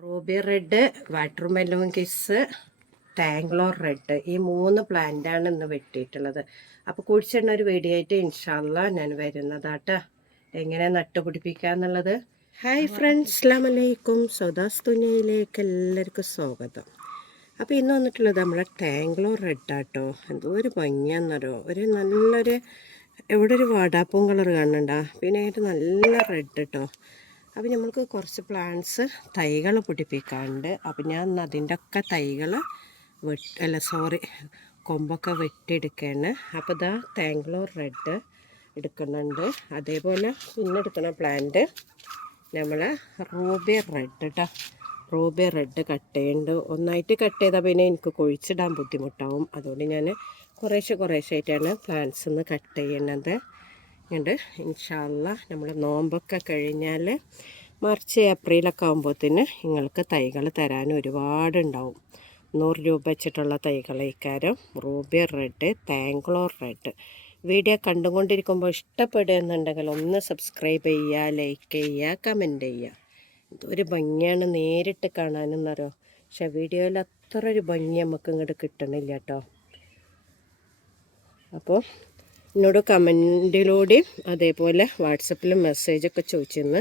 Ruby red watermelon kiss ടാങ്ക്ലോർ red. ഈ മൂന്ന് പ്ലാന്റാണ് ഇന്ന് വെട്ടിയിട്ടുള്ളത്. അപ്പോൾ കുഴിച്ചിടുന്ന ഒരു വീഡിയോ ആയിട്ട് ഇൻഷാല്ല ഞാൻ വരുന്നതാട്ടോ. എങ്ങനെ നട്ടുപിടിപ്പിക്കുക എന്നുള്ളത്? ഹായ് ഫ്രണ്ട്സ് അസ്ലാം വലൈക്കും സൗദാസ് തുനിയയിലേക്ക് എല്ലാവർക്കും സ്വാഗതം. അപ്പോൾ ഇന്ന് വന്നിട്ടുള്ളത് നമ്മുടെ ടാങ്ക്ലോർ റെഡ് ആട്ടോ എന്തോ ഒരു ഭംഗിയാന്നറിയോ? ഒരു നല്ലൊരു എവിടെ ഒരു വാടാപ്പൂം കളർ കാണണ്ട പിന്നെ ആയിട്ട് നല്ല റെഡ് കേട്ടോ അപ്പോൾ നമ്മൾക്ക് കുറച്ച് പ്ലാന്റ്സ് തൈകൾ പിടിപ്പിക്കാനുണ്ട് അപ്പോൾ ഞാൻ അതിന്റെ ഒക്കെ തൈകൾ വെട്ട് അല്ല സോറി കൊമ്പൊക്കെ വെട്ടിയെടുക്കുകയാണ് അപ്പോൾ ഇതാ താങ്ക്ലോർ റെഡ് എടുക്കുന്നുണ്ട്. അതേപോലെ പിന്നെ എടുക്കുന്ന പ്ലാന്റ് നമ്മൾ റൂബി റെഡ് കേട്ടോ റൂബി റെഡ് കട്ട് ചെയ്യുന്നുണ്ട് ഒന്നായിട്ട് കട്ട് ചെയ്താൽ പിന്നെ എനിക്ക് കൊഴിച്ചിടാൻ ബുദ്ധിമുട്ടാവും. അതുകൊണ്ട് ഞാൻ കുറേശ്ശെ കുറേശ്ശെ ആയിട്ടാണ് പ്ലാന്റ്സ് ഒന്ന് കട്ട് ചെയ്യുന്നത് ഉണ്ട്. ഇൻഷാല്ല നമ്മൾ നോമ്പൊക്കെ കഴിഞ്ഞാൽ മാർച്ച് ഏപ്രിലൊക്കെ ആകുമ്പോഴത്തേന് നിങ്ങൾക്ക് തൈകൾ തരാൻ ഒരുപാടുണ്ടാവും. നൂറ് രൂപ വെച്ചിട്ടുള്ള തൈകൾ ഇക്കാരം. റൂബി റെഡ് താങ്ക്ലോർ റെഡ്. വീഡിയോ കണ്ടുകൊണ്ടിരിക്കുമ്പോൾ ഇഷ്ടപ്പെടുന്നുണ്ടെങ്കിൽ ഒന്ന് സബ്സ്ക്രൈബ് ചെയ്യുക ലൈക്ക് ചെയ്യുക കമന്റ് ചെയ്യുക. ഇതൊരു ഭംഗിയാണ് നേരിട്ട് കാണാനെന്നറിയോ? പക്ഷെ വീഡിയോയിൽ അത്ര ഒരു ഭംഗി നമുക്ക് ഇങ്ങോട്ട് കിട്ടണില്ല കേട്ടോ. അപ്പോൾ എന്നോട് കമന്റിലൂടെയും അതേപോലെ വാട്സപ്പിലും മെസ്സേജൊക്കെ ചോദിച്ചിരുന്നു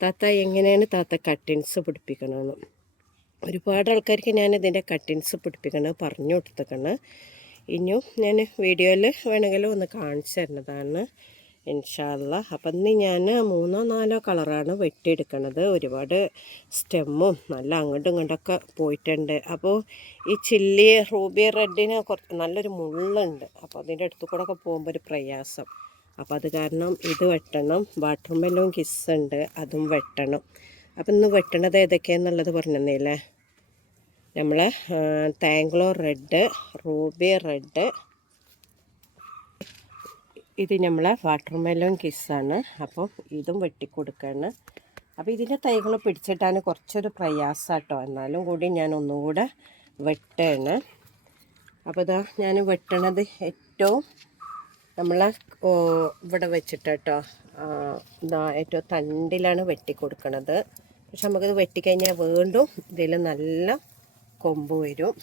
താത്ത എങ്ങനെയാണ് താത്ത കട്ടിൻസ് പിടിപ്പിക്കണമെന്ന് ഒരുപാട് ആൾക്കാർക്ക് ഞാൻ ഇതിന്റെ കട്ടിൻസ് പിടിപ്പിക്കണത് പറഞ്ഞു കൊടുത്തേക്കണം ഇനിയും ഞാൻ വീഡിയോയിൽ വേണമെങ്കിലും ഒന്ന് കാണിച്ചു തരുന്നതാണ്. ഇൻഷാല്ല അപ്പം ഇന്ന് ഞാൻ മൂന്നോ നാലോ കളറാണ് വെട്ടിയെടുക്കണത്. ഒരുപാട് സ്റ്റെമ്മും നല്ല അങ്ങോട്ടും ഇങ്ങോട്ടൊക്കെ പോയിട്ടുണ്ട്. അപ്പോൾ ഈ ചില്ലി റൂബി റെഡിന് കുറച്ച് നല്ലൊരു മുള്ളുണ്ട്. അപ്പോൾ അതിന്റെ അടുത്ത് കൂടെ ഒക്കെ പോകുമ്പോൾ ഒരു പ്രയാസം. അപ്പോൾ അത് കാരണം ഇത് വെട്ടണം. വാട്ടർ മെല്ലും ഉണ്ട്. അതും വെട്ടണം. അപ്പം ഇന്ന് വെട്ടണത് ഏതൊക്കെയാന്നുള്ളത് പറഞ്ഞേ നമ്മൾ താങ്ക്ലോ റെഡ് റൂബി റെഡ് ഇത് നമ്മളെ വാട്ടർ മെലോൺ കിസ്സാണ് അപ്പോൾ ഇതും വെട്ടിക്കൊടുക്കുകയാണ് അപ്പോൾ ഇതിന്റെ തൈകൾ പിടിച്ചിട്ടാണ് കുറച്ചൊരു പ്രയാസം കേട്ടോ എന്നാലും കൂടി ഞാൻ ഒന്നുകൂടെ വെട്ടാണ്. അപ്പോൾ ഇതാ ഞാൻ വെട്ടണത് ഏറ്റവും നമ്മളെ ഇവിടെ വെച്ചിട്ട് കേട്ടോ ഇതാ ഏറ്റവും തണ്ടിലാണ് വെട്ടിക്കൊടുക്കണത്. പക്ഷെ നമുക്കിത് വെട്ടിക്കഴിഞ്ഞാൽ വീണ്ടും ഇതിൽ നല്ല കൊമ്പ് വരും.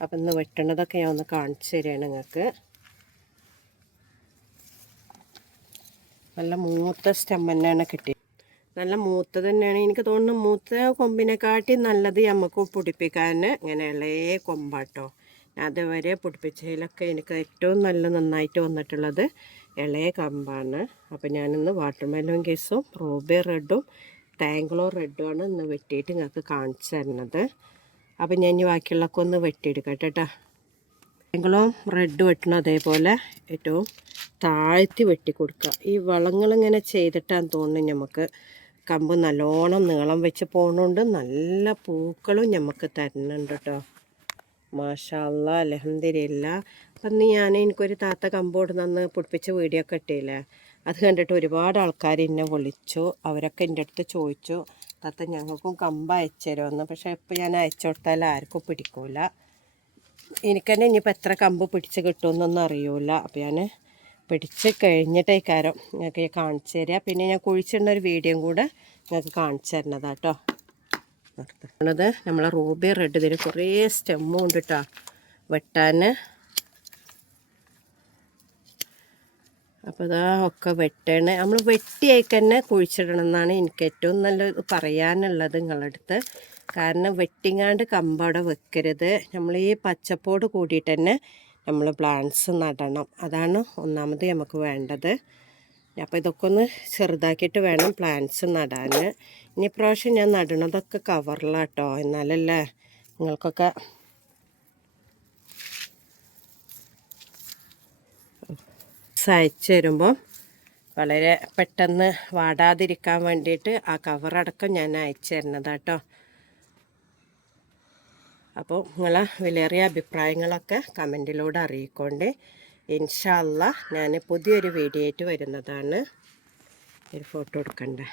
അപ്പം ഇന്ന് വെട്ടണതൊക്കെ ഞാൻ ഒന്ന് കാണിച്ചു തരികയാണ് നിങ്ങൾക്ക്. നല്ല മൂത്ത സ്റ്റെം തന്നെയാണ് കിട്ടിയത്. നല്ല മൂത്ത തന്നെയാണ്. എനിക്ക് തോന്നുന്നു മൂത്ത കൊമ്പിനെക്കാട്ടി നല്ലത് നമുക്ക് പൊടിപ്പിക്കാൻ ഇങ്ങനെ ഇളയ കൊമ്പാട്ടോ. അതുവരെ പൊടിപ്പിച്ചതിലൊക്കെ എനിക്ക് ഏറ്റവും നല്ല നന്നായിട്ട് വന്നിട്ടുള്ളത് ഇളയ കമ്പാണ്. അപ്പോൾ ഞാനിന്ന് വാട്ടർ മെലോൺ കേസും റോബി റെഡും താങ്ക്ലോ റെഡുമാണ് ഇന്ന് വെട്ടിയിട്ട് നിങ്ങൾക്ക് കാണിച്ചു തരുന്നത്. അപ്പം ഞാൻ ഇനി ബാക്കിയുള്ളതൊക്കെ ഒന്ന് വെട്ടിയെടുക്കട്ടെ കേട്ടോ. ടാംഗ്ലോ റെഡ് വെട്ടണം അതേപോലെ ഏറ്റവും താഴ്ത്തി വെട്ടി കൊടുക്കുക ഈ വളങ്ങളിങ്ങനെ ചെയ്തിട്ടാന്ന് തോന്നുന്നു നമുക്ക് കമ്പ് നല്ലോണം നീളം വെച്ച് പോകുന്നുണ്ട് നല്ല പൂക്കളും നമുക്ക് തരുന്നുണ്ട് കേട്ടോ മാഷല്ല അലഹന്തിരില്ല അപ്പം ഞാൻ എനിക്കൊരു താത്ത കമ്പോട് നിന്ന് പൊടിപ്പിച്ച വീഡിയോ ഒക്കെ അത് കണ്ടിട്ട് ഒരുപാട് ആൾക്കാർ എന്നെ വിളിച്ചു. അവരൊക്കെ എന്റെ അടുത്ത് ചോദിച്ചു താത്ത ഞങ്ങൾക്കും കമ്പ് അയച്ചുതരുമെന്ന് പക്ഷേ ഇപ്പോൾ ഞാൻ അയച്ചു കൊടുത്താൽ ആർക്കും പിടിക്കൂല. എനിക്ക് തന്നെ ഇനിയിപ്പോൾ എത്ര കമ്പ് പിടിച്ച് കിട്ടുമെന്നൊന്നും അറിയൂല. അപ്പോൾ ഞാൻ പിടിച്ച് കഴിഞ്ഞിട്ടേക്കാരോ നിങ്ങൾക്ക് കാണിച്ചു തരിക പിന്നെ ഞാൻ കുഴിച്ചിടുന്ന ഒരു വീഡിയോ കൂടെ നിങ്ങൾക്ക് കാണിച്ചു തരുന്നതാട്ടോ നിർത്തുന്നത് നമ്മളെ റൂബി റെഡ് ഇതിന് കുറേ സ്റ്റെമ്മും ഉണ്ട് കേട്ടോ വെട്ടാൻ അപ്പോൾ ഇതാ ഒക്കെ വെട്ടണേ. നമ്മൾ വെട്ടിയായിക്ക് തന്നെ കുഴിച്ചിടണം എന്നാണ് എനിക്ക് ഏറ്റവും നല്ലത് പറയാനുള്ളത് നിങ്ങളടുത്ത്. കാരണം വെട്ടിങ്ങാണ്ട് കമ്പവിടെ വെക്കരുത്. നമ്മൾ ഈ പച്ചപ്പോട് കൂടിയിട്ട് തന്നെ നമ്മൾ പ്ലാന്റ്സ് നടണം. അതാണ് ഒന്നാമത് നമുക്ക് വേണ്ടത്. അപ്പോൾ ഇതൊക്കെ ഒന്ന് ചെറുതാക്കിയിട്ട് വേണം പ്ലാന്റ്സ് നടാൻ. ഇനി പ്രാവശ്യം ഞാൻ നടണതൊക്കെ കവറിലാട്ടോ എന്നാലല്ലേ നിങ്ങൾക്കൊക്കെ അയച്ചു തരുമ്പോൾ വളരെ പെട്ടെന്ന് വാടാതിരിക്കാൻ വേണ്ടിയിട്ട് ആ കവറടക്കം ഞാൻ അയച്ചു തരുന്നതാട്ടോ. അപ്പോൾ നിങ്ങളെ വിലയേറിയ അഭിപ്രായങ്ങളൊക്കെ കമന്റിലൂടെ അറിയിക്കൊണ്ട് ഇൻഷാല്ല ഞാൻ പുതിയൊരു വീഡിയോ ആയിട്ട് വരുന്നതാണ്. ഒരു ഫോട്ടോ എടുക്കണ്ടേ?